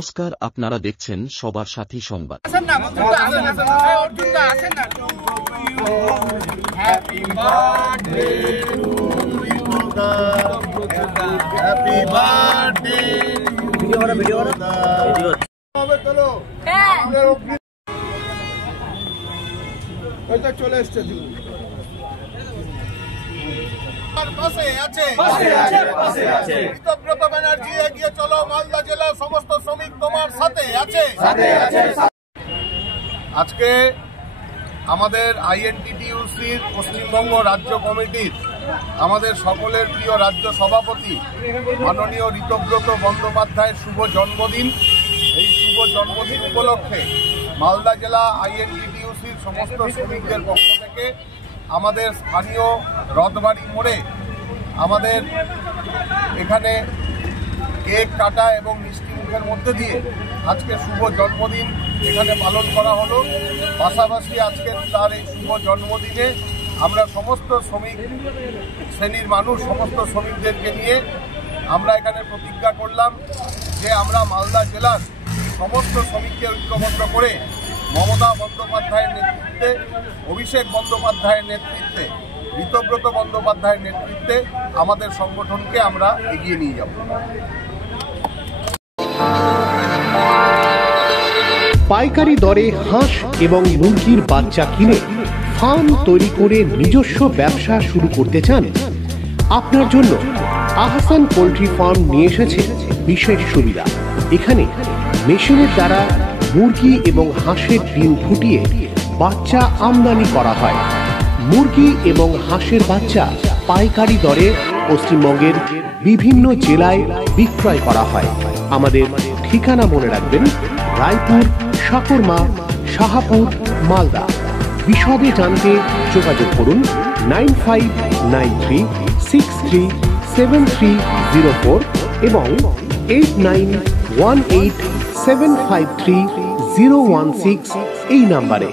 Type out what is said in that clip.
নমস্কার, আপনারা দেখছেন সবার সাথী সংবাদ। চলে এসছে ঋতব্রত ব্যানার্জি, এগিয়ে চলো মালদা জেলার সমস্ত শ্রমিক তোমার সাথে আছে। আজকে আমাদের আইএনটিটিইউসির পশ্চিমবঙ্গ রাজ্য কমিটির আমাদের সকলের প্রিয় রাজ্য সভাপতি মাননীয় ঋতব্রত বন্দ্যোপাধ্যায়ের শুভ জন্মদিন। এই শুভ জন্মদিন উপলক্ষে মালদা জেলা আইএনটিটিইউসির সমস্ত শ্রমিকদের পক্ষ থেকে আমাদের স্থানীয় রথবাড়ি মোড়ে আমাদের এখানে কেক কাটা এবং মিষ্টি মুখের মধ্যে দিয়ে আজকে শুভ জন্মদিন এখানে পালন করা হলো। পাশাপাশি আজকে তার এই শুভ জন্মদিনে আমরা সমস্ত শ্রমিক শ্রেণীর মানুষ, সমস্ত শ্রমিকদেরকে নিয়ে আমরা এখানে প্রতিজ্ঞা করলাম যে আমরা মালদা জেলার সমস্ত শ্রমিককে ঐক্যবদ্ধ করে মমতা বন্দ্যোপাধ্যায়ের নেতৃত্বে, অভিষেক বন্দ্যোপাধ্যায়ের নেতৃত্বে, ঋতব্রত বন্দ্যোপাধ্যায়ের নেতৃত্বে আমাদের সংগঠনকে আমরা এগিয়ে নিয়ে যাব। পাইকারি দরে হাঁস এবং মুরগির বাচ্চা কিনে ফার্ম তৈরি করে নিজস্ব ব্যবসা শুরু করতে চান? আপনার জন্য আহসান পোল্ট্রি ফার্ম নিয়ে এসেছে বিশেষ সুবিধা। এখানে মেশিনের দ্বারা মুরগি এবং হাঁসের ডিম ফুটিয়ে বাচ্চা আমদানি করা হয়। মুরগি এবং হাঁসের বাচ্চা পাইকারি দরে পশ্চিমবঙ্গের বিভিন্ন জেলায় বিক্রয় করা হয়। আমাদের ঠিকানা মনে রাখবেন, রায়পুর, সাকরমা, শাহাপুর, মালদা। বিশদে জানতে যোগাযোগ করুন 9593637304 এবং 8918753016 এই নাম্বারে।